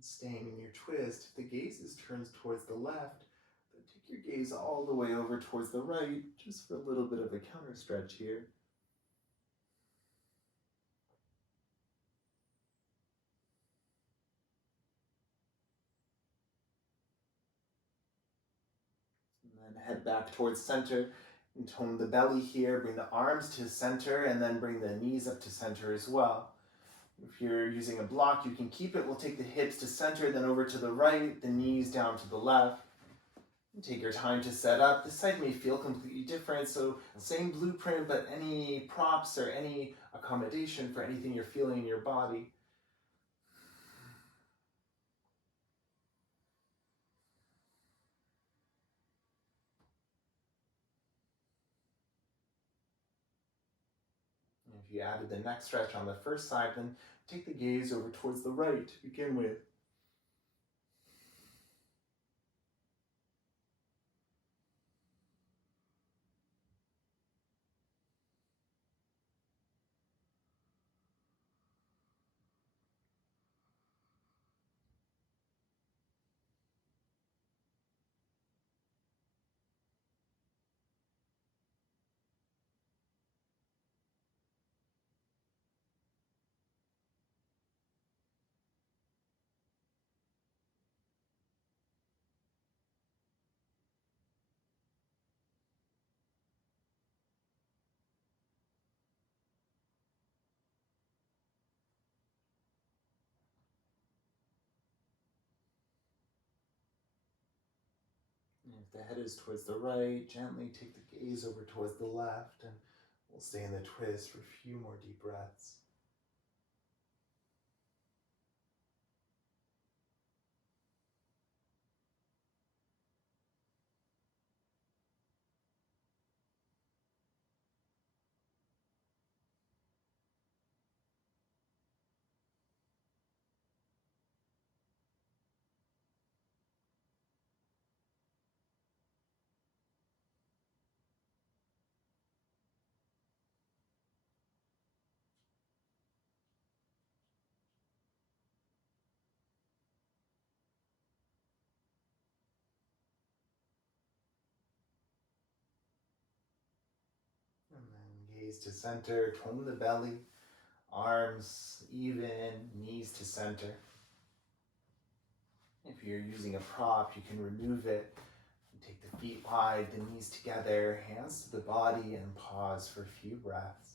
Staying in your twist, if the gaze is turned towards the left, then take your gaze all the way over towards the right, just for a little bit of a counter stretch here. And then head back towards center and tone the belly here. Bring the arms to center and then bring the knees up to center as well. If you're using a block, you can keep it. We'll take the hips to center, then over to the right, the knees down to the left. Take your time to set up. This side may feel completely different, so same blueprint, but any props or any accommodation for anything you're feeling in your body. And if you added the neck stretch on the first side, then take the gaze over towards the right to begin with. And if the head is towards the right, gently take the gaze over towards the left, and we'll stay in the twist for a few more deep breaths. And then gaze to center, tone the belly, arms even, knees to center. If you're using a prop, you can remove it. Take the feet wide, the knees together, hands to the body, and pause for a few breaths.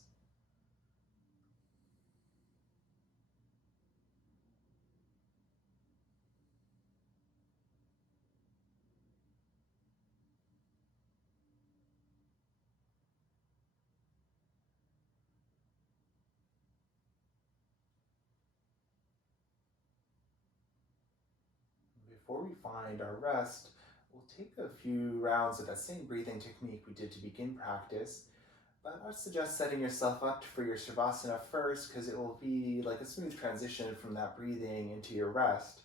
Before we find our rest, we'll take a few rounds of that same breathing technique we did to begin practice. But I would suggest setting yourself up for your Shavasana first because it will be like a smooth transition from that breathing into your rest.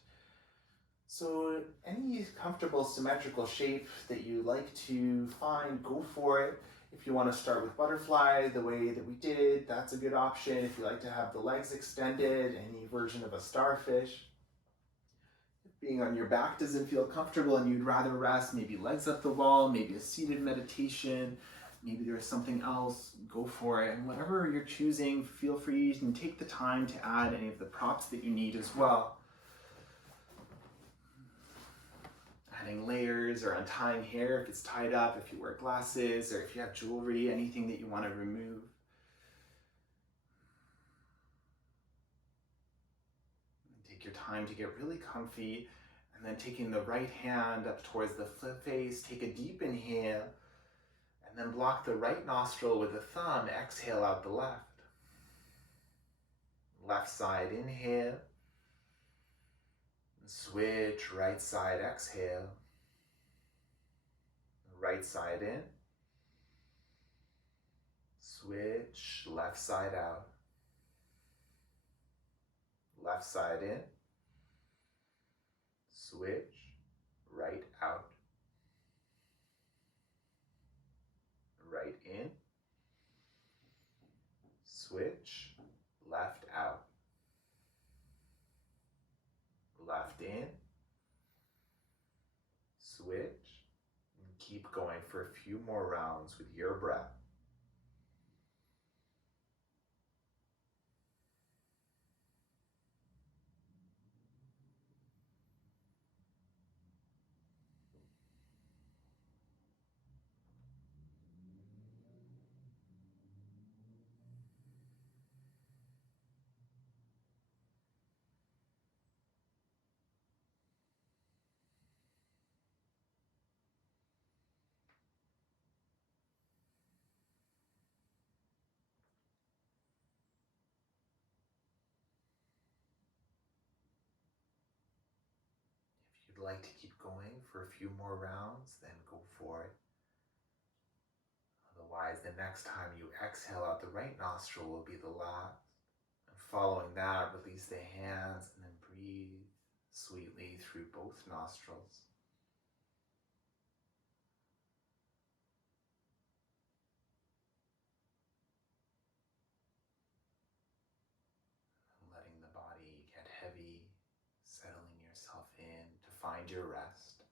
So any comfortable symmetrical shape that you like to find, go for it. If you want to start with butterfly the way that we did, that's a good option. If you like to have the legs extended, any version of a starfish. If being on your back doesn't feel comfortable and you'd rather rest, maybe legs up the wall, maybe a seated meditation, maybe there's something else, go for it. And whatever you're choosing, feel free. You can take the time to add any of the props that you need as well. Adding layers or untying hair if it's tied up, if you wear glasses, or if you have jewelry, anything that you want to remove. Take your time to get really comfy, and then taking the right hand up towards the flip face, take a deep inhale, and then block the right nostril with the thumb, exhale out the left. Left side inhale, switch, right side exhale, right side in, switch, left side out, left side in, switch, right out, right in, switch, left out, left in, switch, and keep going for a few more rounds with your breath. If you'd like to keep going for a few more rounds, then go for it. Otherwise, the next time you exhale out the right nostril will be the last. And following that, release the hands and then breathe sweetly through both nostrils. Letting the body get heavy, settling yourself in to find your rest.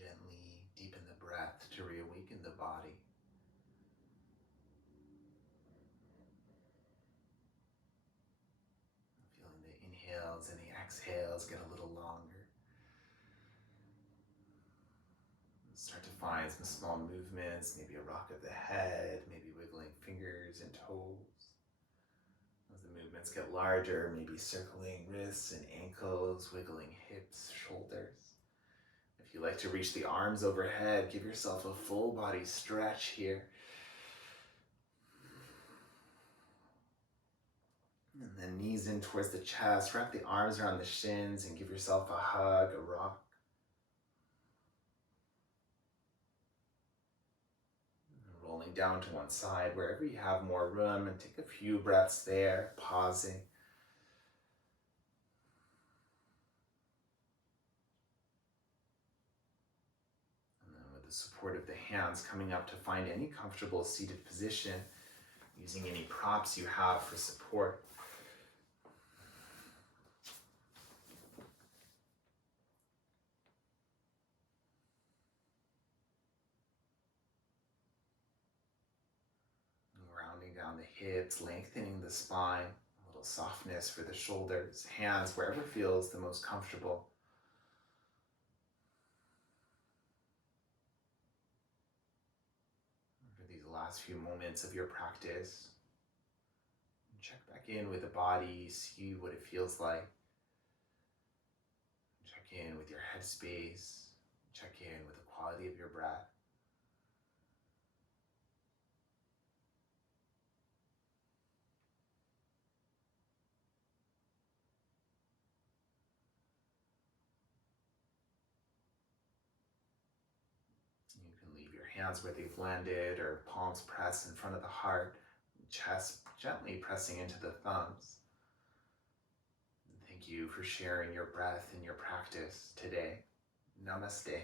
Gently deepen the breath to reawaken the body. Feeling the inhales and the exhales get a little longer. Start to find some small movements, maybe a rock of the head, maybe wiggling fingers and toes. As the movements get larger, maybe circling wrists and ankles, wiggling hips, shoulders. If you like to reach the arms overhead, give yourself a full body stretch here. And then knees in towards the chest, wrap the arms around the shins and give yourself a hug, a rock. Rolling down to one side wherever you have more room, and take a few breaths there, pausing. And then with the support of the hands, coming up to find any comfortable seated position, using any props you have for support. Rounding down the hips, lengthening the spine, a little softness for the shoulders, hands wherever feels the most comfortable. For these last few moments of your practice, check back in with the body, see what it feels like. Check in with your headspace, check in with the quality of your breath. You can leave your hands where they've landed or palms pressed in front of the heart, chest gently pressing into the thumbs. Thank you for sharing your breath and your practice today. Namaste.